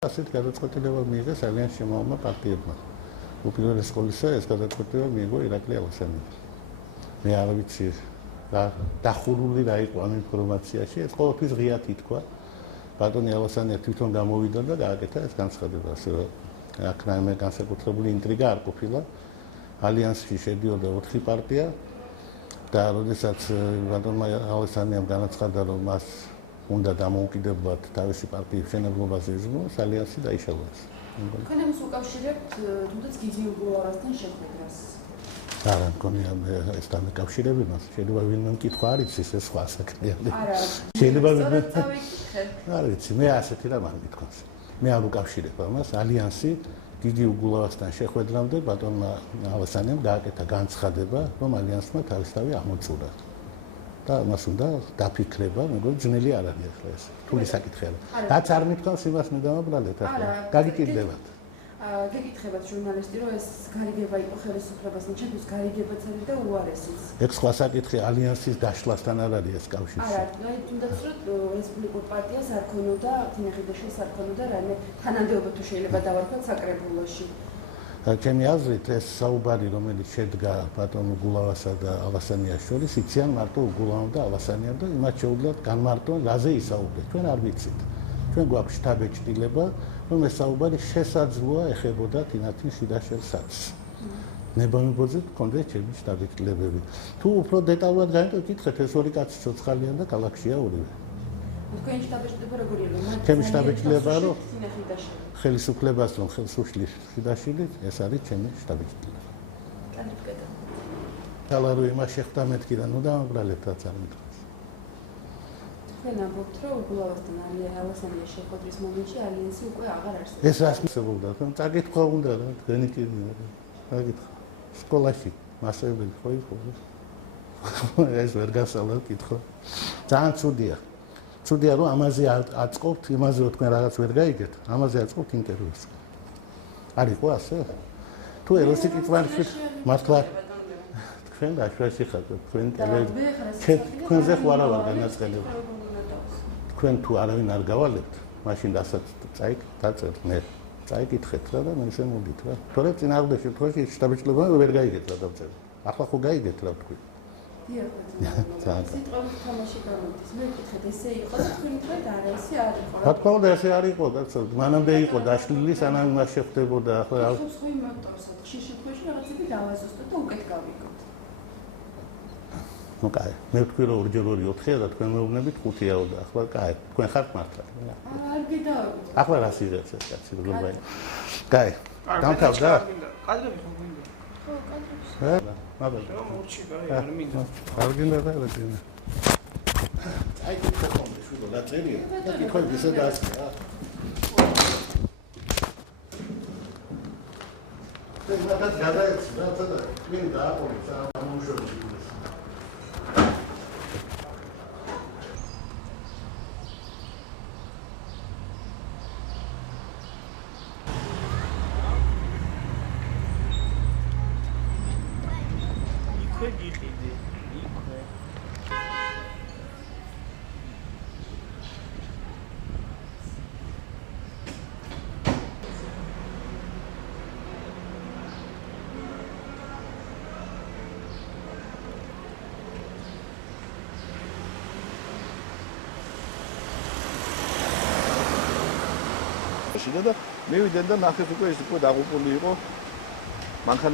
ასეთ გადაწყვეტილება მიიღეს ალიანს შემოალმა პარტიებმა. უპირველეს ყოვლისა ეს გადაწყვეტილება მიიღო ირაკლი ალასანიამ. მე არ ვიცი რა დახურული რა იყო ამ ინფორმაციაში, ეს ყოველთვის ღიად ითქვა. ბატონი ალასანია თვითონ გამოვიდა და გააკეთა ეს განცხადება, ასე რომ აქ რაიმე განსაკუთრებული ინტრიგა არ ყოფილა. ალიანსში შედიოდა 4 პარტია და როდესაც ბატონმა ალასანიამ განაცხადა, რომ მას უნდა დამოუკიდებლად თავისი პარტიის მშენებლობაზე იზრუნოს, ალიანსი დაიშალა. თქვენ ამას უკავშირებთ თუნდაც გიძი უგულავასთან შეხვედრას? არა, მგონია ეს დამეკავშირებინა. შეიძლება ვინმე მკითხვა არ იცის, ეს სხვა საქმეა. არა, შეიძლება ვინმე წავიკითხე. არ ვიცი, მე ასეთი რამ არ მითქვას. მე არ უკავშირებ ამას, ალიანსი გიძი უგულავასთან შეხვედრამდე ბატონმა ალასანიამ გააკეთა განცხადება, რომ ალიანსმა თავისთავად ამოწურა. და მას უნდა დაფიქრება, მეგონი ძნელი არ არის ახლა ეს. თული საკითხი არა. რაც არ მithქვას იმას მე დავაბრალეთ ახლა. გაგიკითხებათ. გეკითხებათ ჟურნალისტი, რომ ეს გარიგება იყო ხელისუფლებასთან, ჩემთვის გარიგებაც არის და უარესიც. ეს სხვა საკითხი ალიანსის დაშლასთან არ არის ეს კავშირი. არა, აი თუნდაც რომ რესპუბლიკურ პარტიას არ ქონოდა, თინახიდაშვილს არ ქონოდა რაიმე თანამდებობა თუ შეიძლება დავარქვათ საკრებულოში. ჩემი აზრით ეს საუბარი, რომელიც შედგა ბატონ უგულავასა და ალასანიას შორის, იციან მარტო უგულავამ და ალასანიამ და იმათ შეუძლიათ განმარტონ, რაზე ისაუბრეთ. ჩვენ არ ვიცით. ჩვენ გვაქვს შტაბ-ეჭდილება, რომ ეს საუბარი შესაძლოა ეხებოდა თინათინ შიდაშელსაც. ნებამებოძეთ გქონდეთ ჩემი შტაბ-ეჭდილებები. თუ უფრო დეტალურად გაიგეთ, ეს ორი კაცი ცოცხალია და ქალაქშია ორივე. თქვენი შტაბ-ეჭდილება როგორია? ჩემი შტაბ-ეჭდილება რომ ხელისუფლებას რომ ხელს უშლის შიდაშილი, ეს არის ჩემი შტაბ-ეჭდილება. კადრიკედა. თალარო იმას შეხვდა მეთქი და ნუ დავაბრალეთ რაც არ მithქვას. თქვენ ამბობთ, რომ უგულავასთან ალასანიას შეხვედრის მომენტში ალიანსი უკვე აღარ არსებობს. ეს რას მისებობდა? თქვენ წაკითხვა უნდა რა, თქვენი კი წაკითხა. სკოლაში მასწავლებელი ხო იყო? ეს ვერ გასალა კითხვა. ძალიან ცუდია. ცუდია რომ ამაზე აწყობთ, იმაზე რომ თქვენ რაღაც ვერ გაიგეთ, ამაზე აწყობთ ინტერვიუს. არ იყო ასე? თუ ეროსი კითხვაში მართლა თქვენ დაშვაში ხართ, თქვენ თქვენზე ხო არა ვარ განაცხადებული. თქვენ თუ არავინ არ გავალებთ, მაშინ რასაც დაწერთ მე. წაიკითხეთ რა და მე ისე მოდით რა. თორე წინააღმდეგ შემთხვევაში შტაბ-ეჭდილება ვერ გაიგეთ რა დავწერე. ახლა ხო გაიგეთ რა თქვი. სიტყვებით თამაში გამოდის. მე ვკითხეთ, ესე იყო და თქვენ თქვენ არა ესე არ იყო. რა თქმა უნდა ესე არ იყო, კაცო. მანამდე იყო დაშლილი, სანამ მას შეხვდებოდა. ახლა ხო ხო იმატოს, ხშირ შემთხვევაში რაღაცები დავაზუსტოთ და უკეთ გავიგოთ. ნუ კაი, მე ვთქვი რომ ორჯერ 2-4-ია და თქვენ მეუბნებით 5-იაო და ახლა კაი, თქვენ ხართ მართლა. არ გედავით. ახლა რა სიღებს ეს კაცი როგორ ვაი. კაი, დამთავრდა? კადრები ხო მინდა? ხო, კადრებს. მადლობა. მორჩი კაი, არ მინდა. არ გინდა და რა გინდა. აი თქვა ხომი შულო და წერია. და კითხები ისე დაასწრა. ეს რაღაც გადაეცა რა თქმა უნდა, მე დააყოლეს ამ მუშაობებს. გიყიდე, იქვე. და მივიდენ და ნახეთ უკვე ის უკვე დაღუპული იყო მანქანა